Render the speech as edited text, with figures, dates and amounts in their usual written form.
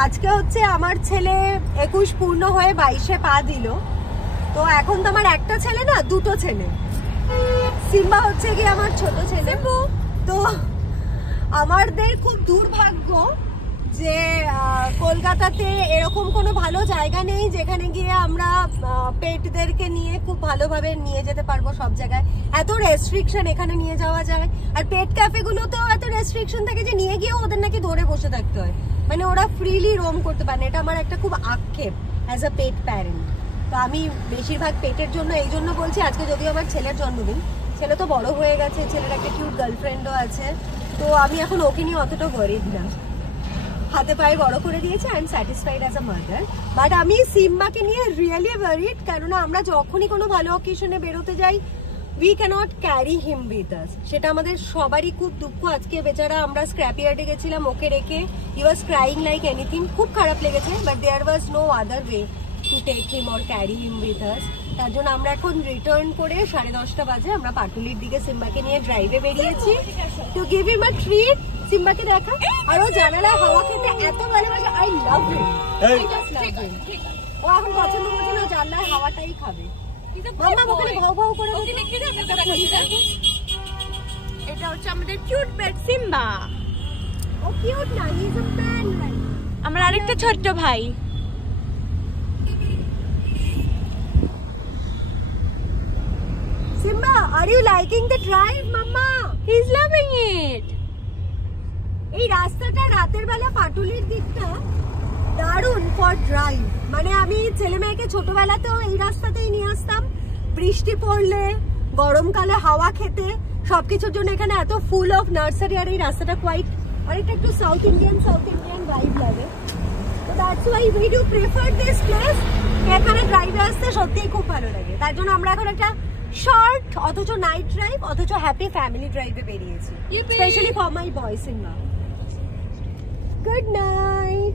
আজকে হচ্ছে আমার ছেলে 21 পূর্ণ হয়ে 22-এ পা দিল। তো এখন তো আমার একটা ছেলে না, দুটো ছেলে। সিম্বা হচ্ছে কি আমার ছোট ছেলে। তো আমাদের খুব দুর্ভাগ্য যে কলকাতাতে এরকম কোনো ভালো জায়গা নেই যেখানে গিয়ে আমরা পেটদেরকে নিয়ে খুব ভালোভাবে নিয়ে যেতে পারবো সব জায়গায়। এত রেস্ট্রিকশন এখানে নিয়ে যাওয়া যায়, আর পেট ক্যাফেগুলোতেও এত রেস্ট্রিকশন থাকে যে নিয়ে গিয়েও ওদের নাকি ধরে বসে থাকতে হয়, মানে ওরা ফ্রিলি রোম করতে পারে না। এটা আমার একটা খুব আক্ষেপ অ্যাজ আ পেট প্যারেন্ট। তো আমি বেশিরভাগ পেটের জন্য এই জন্য বলছি, আজকে যদিও আমার ছেলের জন্মদিন, ছেলে তো বড় হয়ে গেছে, ছেলের একটা কিউট গার্লফ্রেন্ডও আছে, তো আমি এখন ওকে নিয়ে অতটা ওয়ারিড না। হাতে পায়ে বড় করে দিয়েছে, I am satisfied as a mother. But আমি সিম্বাকে নিয়ে রিয়েলি ওয়ারিড, কেননা আমরা যখনই কোনো ভালো অকেশনে বেরোতে যাই, we cannot carry him with us. সেটা আমাদের সবারই খুব দুঃখ। আজকে বেচারা আমরা স্ক্র্যাপইয়ার্ডে গেছিলাম, ওকে রেখে he was crying like anything, খুব খারাপ লেগেছে, but there was no other way to take him or carry him with us. তার জন্য আমরা এখন রিটার্ন করে 10:30 বাজে আমরা পাটুলির দিকে সিম্বাকে নিয়ে ড্রাইভে বেরিয়েছি to give him a treat. সিম্বাকে দেখা, আর ও জানালায় হাওয়া খেতে এত ভালোবাসে, I love him, I just love him. ও এখন পছন্দ করছে না, জানলার হাওয়াটাই খাবে। মাম্মা ওখানে ভাও ভাও করে এটা হচ্ছে আমাদের কিউট পেট সিম্বা। ও কিউট না, হি ইজ আ ম্যান। আমার আরেকটা ছোট্ট ভাই। Simba, are you liking the drive, Mama? He is loving it. এই রাস্তাটা রাতের বেলা পাটুলির দিকটা দারুণ ফর ড্রাইভ। মানে আমি ছেলে মেয়েকে ছোটবেলাতেও এই রাস্তাতেই নিয়ে আসতাম, বৃষ্টি পড়লে, গরমকালে হাওয়া খেতে, সবকিছুর জন্য। এখানে এত ফুল অফ নার্সারি, আর এই রাস্তাটা কোয়াইট, আর এটা একটু সাউথ ইন্ডিয়ান ভাইব লাগে। তো that's why we do prefer this place. এখানে ড্রাইভে আসতে সত্যিই খুব ভালো লাগে। তার জন্য আমরা এখন একটা শর্ট অথচ নাইট ড্রাইভ অথচ হ্যাপি ফ্যামিলি ড্রাইভে বেরিয়েছি, specially for my boy Simba. Good night.